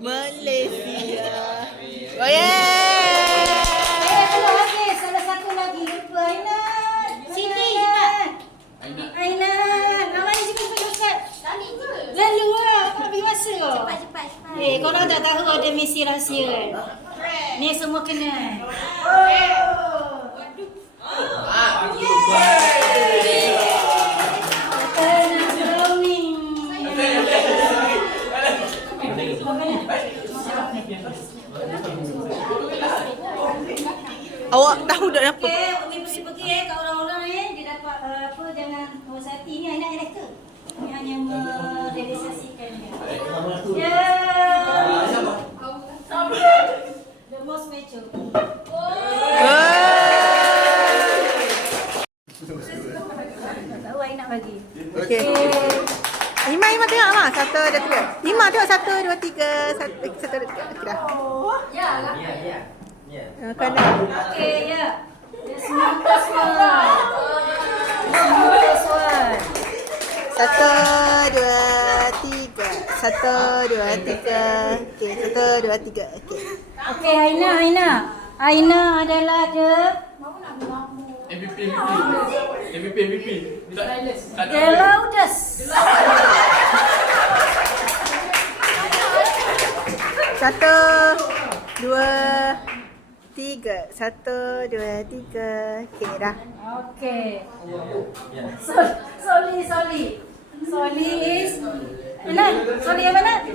Malaysia. Oh yeah. Kalau habis salah satu lagi lupa Aina. Siti. Aina. Nama ni cepat Ustaz. Lalu tak habis masa. Cepat. Korang tak tahu ada misi rahsia kan? Ni semua kena. Awak tahu dah apa? Okey, pergi kat orang-orang dia dapat apa jangan puas hati ni anak lektor. Ni hanya merealisasikannya. Ya. The most mature. Tahu Aina bagi. Okey. Ima tengok mak. 1 2 3. Ima tengok 1 2 3. 1 2 3. Okey dah. Ya. Kena. Okey, ya. Semua one. Smooth one. 1 2 3. 1 2 3. Okey, 1 2 3. Okey. Okey, Aina. Aina adalah MVP. the loudest. 1 2 3. 1 2 3. Okey dah. Okay. Soli is mana? Soli yang mana?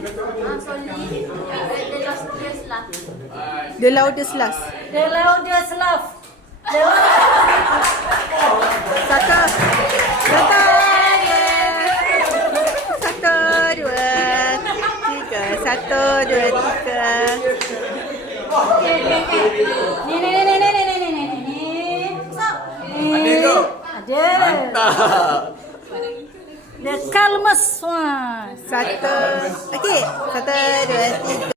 The loudest last. The loudest laugh. Satu, dua, tiga. 1 2 3. Okay. Ni. Ada kau? Ada. The calmest one. 1. Okey. 1 2 3.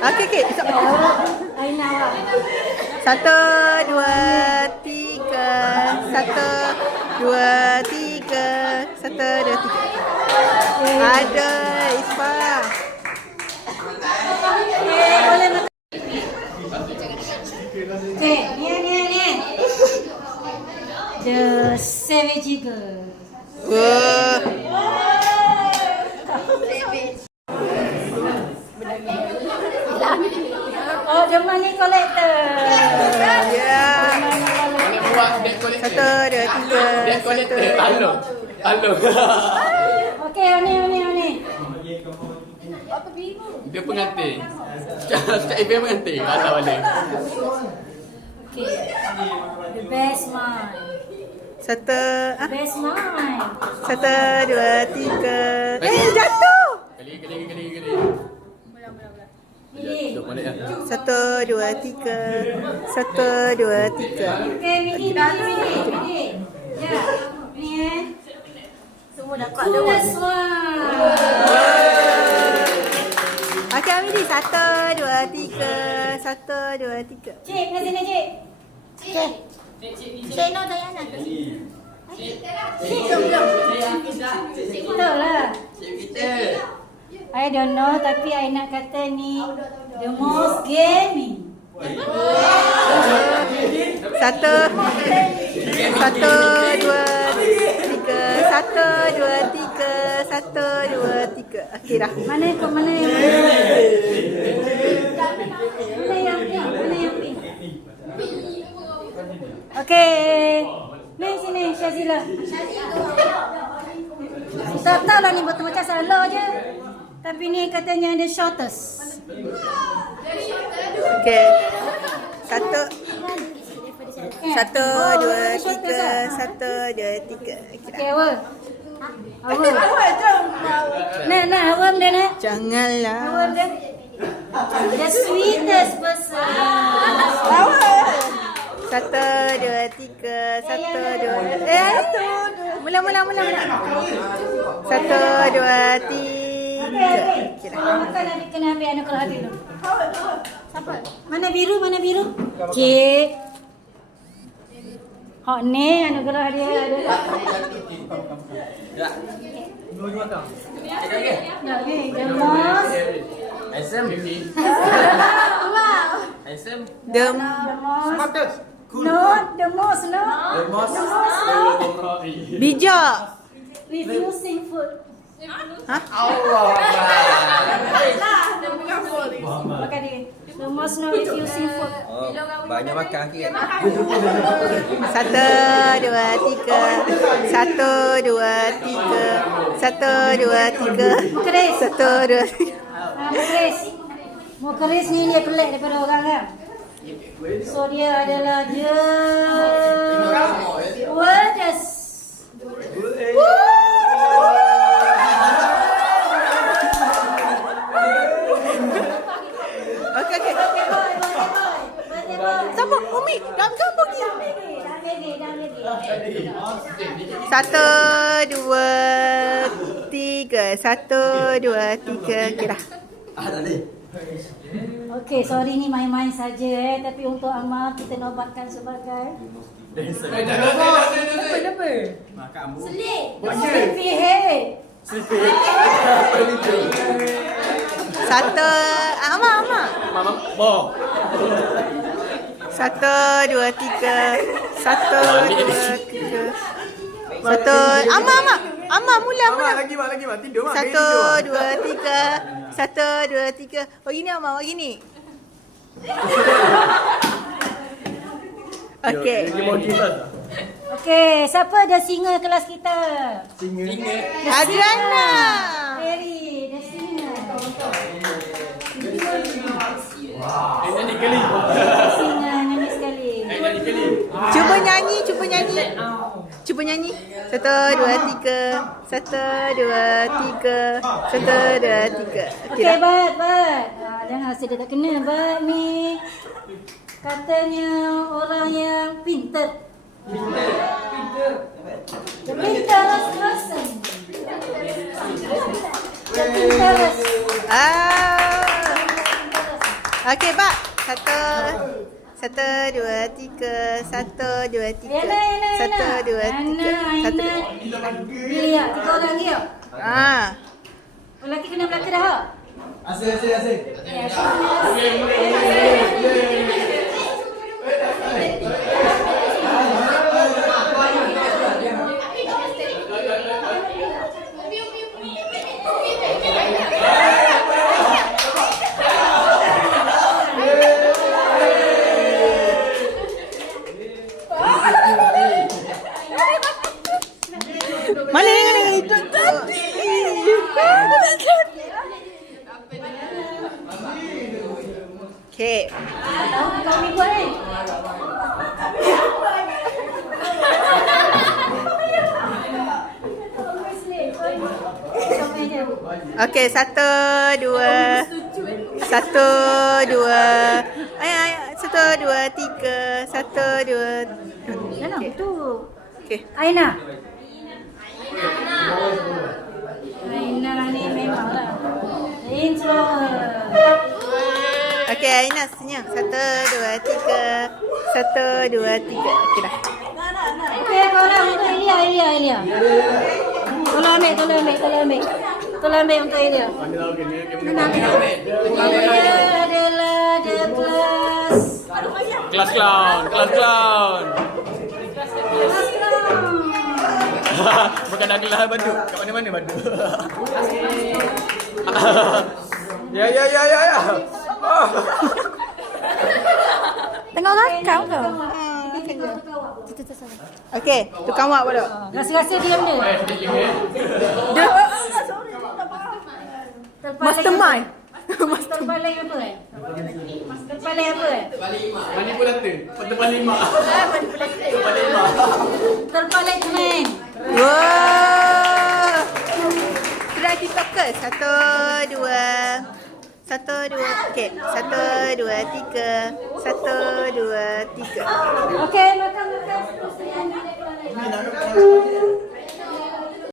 Okey. Besok Aina awak. 1 2 3. 1 2 3. 1 2 3. Ada Isfa. Boleh makan. Okay, ni. The Savage Girl. Wah. Oh, the money collector. Ya. Boleh buat debt collector. 1 2 3. Debt collector. Halo. Okay, ni. Dia pengantin. Cak Ibu pengantin. Alah boleh. Okay. The best mind. 1 Best mind. 1 2 3. Jatuh. Kali. Mili. Jom balik ya. 1 2 3. 1 2 3. Okay, Mili. Ya. Ni semua dapat dah. Last one. Okey, Amiri. 1 2 3. 1 2 3. Cik, kat sini, Cik. Cik no Dayana. Tahu lah. I don't know, tapi I nak kata ni the most gaming. 1 2 3. 1 2 3. 1 2 3. Okey dah. Mana yang Mana yang pink? Okey. Ni sini Syazila. Tak tahu lah ni betul macam salah je. Tapi ni katanya the shortest. Okey. 1 2 3. 1 2 3. Okey, awal. Nah, awam dia nak. Janganlah. Awam dia. The sweetest person. Satu, dua, tiga. Satu, dua. Mula. Satu, dua, tiga. Okey. Kalau makan adik kena ambil anak kelas adik dulu. Siapa? Mana biru? Okey. Hak ni anugerah dia ada. Ya. Okey, demos. SM. Wow. SM. Demos. No, demos. Bijak. Refusing food. Allah. Makan dia. Demos no refusing food. Banyak makan sikit. 1, 2, 3. 1, 2, 3. 1, 2, 3. Keris. 1, 2, 3. Mau keris ni dia pelik daripada orang kan. So dia adalah Wordes. Okey. Sama Umi, dah pergi. Dah lagi. 1, 2, 3. 1, 2, 3. Okey dah. Okey, sorry ni main-main saja tapi untuk amal kita nobatkan sebagai sleepyhead. 1, Ama. Mama, boh. 1, 2, 3. 1, 2, 3. 1, Ama mula. Lagi mak tidur mak. 1, 2, 3. 1, 2, 3. Bagi ni Ama, bagi ni. Okey. Okey, siapa dah singa kelas kita? Adriana. Ferry, dah singa. Ini kali. Singa nyanyi sekali. Ini kali. Cuba nyanyi. 1, 2, 3. 1, 2, 3. 1, 2, 3. Okey Okey, dah. Bat. Jangan rasa dia tak kena, Bat ni. Katanya orang yang pintar. The pintarest person. The pintarest. Okey, Pak. 1, 2, 3. 1, 2, 3. 1, 2, 3. 1, 2. Ni lihat, 3 orang dia. Lelaki kena belakang dah. Asyik. Mana ni? Okey. Kau ni buat ni. Okey, 1, 2. 1, 2. 1, 2, 3. 1, 2. Jangan tu. Okey. Aina ni memanglah intro. Okey, Aina senyum. 1, 2, 3. 1, 2, 3. Okey dah. Okey, korang untuk Elia. Tolong ambil untuk Elia. Elia adalah the Kelas clown. Bukan ada kelas badu. Kat mana-mana badu. Ya. Tengah rakam ke? Okey, tukang wak pula. Rasa-rasa diam dia. Mastermind. Terpaling apa Mani pun data. Terpaling mak. Terpaling teman. Wow. Sudah TikTokers. 1, 2. 1, 2. Okey. 1, 2, 3. 1, 2, 3. Okey, makan. Terus